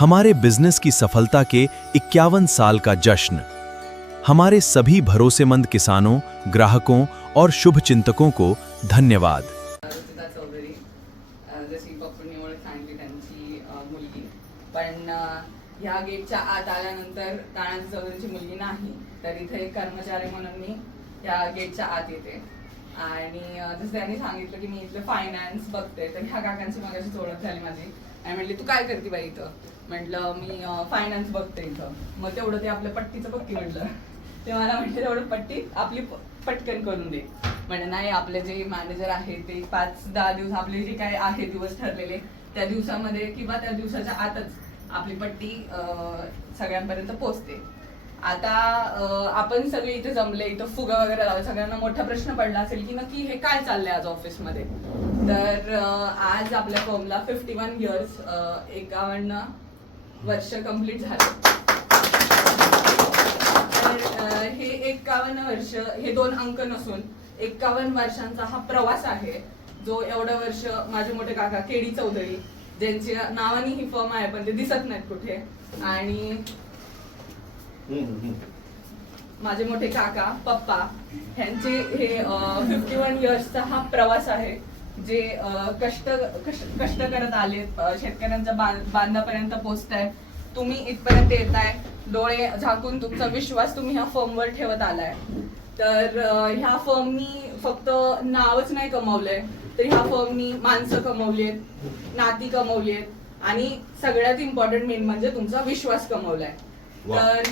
हमारे बिजनेस की सफलता के 51 साल का जश्न। हमारे सभी भरोसेमंद किसानों, ग्राहकों और शुभचिंतकों को धन्यवाद। ऋतुजा चौधरी जशी पप्पूंनी ओळख सांगितली त्यांची मुलगी पण ह्या गेटच्या आत आल्यानंतर तानाजी चौधरीची मुलगी नाही, तर इथे एक कर्मचारी म्हणून मी या गेटच्या आत येते आणि जसं त्यांनी सांगितलं की मी इथलं फायनान्स बघते, तर ह्या काकांची मगाशीच ओळख झाली माझी आणि म्हटली तू काय करते बाई इथं? म्हटलं मी फायनान्स बघते इथं. मग तेवढं ते आपल्या पट्टीचं पक्की म्हटलं. ते मला म्हटलं तेवढं पट्टी आपली पटकन करून दे. म्हणजे नाही, आपले जे मॅनेजर आहे ते 5-10 दिवस आपले जे काय आहे दिवस ठरलेले त्या दिवसामध्ये किंवा त्या दिवसाच्या आतच आपली पट्टी सगळ्यांपर्यंत पोहोचते. आता आपण सगळे इथे जमले, इथं फुगा वगैरे लावले, सगळ्यांना मोठा प्रश्न पडला असेल की नक्की हे काय चाललंय आज ऑफिसमध्ये. तर आज आपल्या फर्मला 51 इयर्स 51 वर्ष कंप्लीट झाले. तर हे 51 वर्ष हे 2 अंक नसून 51 वर्षांचा हा प्रवास आहे, जो एवढं वर्ष माझे मोठे काका केडी चौधरी, ज्यांच्या नावाने ही फर्म आहे पण ते दिसत नाहीत कुठे, आणि माझे मोठे काका पप्पा ह्यांचे हे 51 इयर्सचा हा प्रवास आहे, जे कष्ट करत आले, शेतकऱ्यांच्या बांधापर्यंत पोहोचताय, तुम्ही इथपर्यंत येताय, डोळे झाकून तुमचा विश्वास तुम्ही ह्या फर्मवर ठेवत आलाय. तर ह्या फर्मनी फक्त नावच नाही कमवलंय, तर ह्या फर्मनी माणसं कमवलीत, नाती कमवलीत आणि सगळ्यात इम्पॉर्टंट मेन म्हणजे तुमचा विश्वास कमवलाय. तर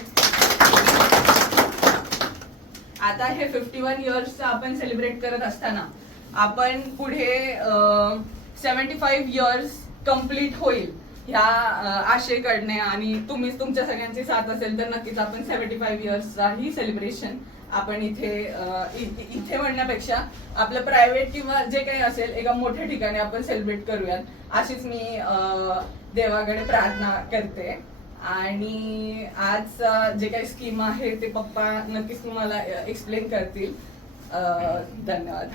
आता हे 51 इयर्स आपण सेलिब्रेट करत असताना आपण पुढे 75 इयर्स कंप्लीट होईल ह्या आशेकडणे, आणि तुमच्या सगळ्यांची साथ असेल तर नक्कीच आपण 75 इयर्सचा ही सेलिब्रेशन आपण इथे म्हणण्यापेक्षा आपलं प्रायव्हेट किंवा जे काही असेल एका मोठ्या ठिकाणी आपण सेलिब्रेट करूयात, अशीच मी देवाकडे प्रार्थना करते. आणि आज जे काही स्कीम आहे ते पप्पा नक्कीच तुम्हाला एक्सप्लेन करतील. धन्यवाद.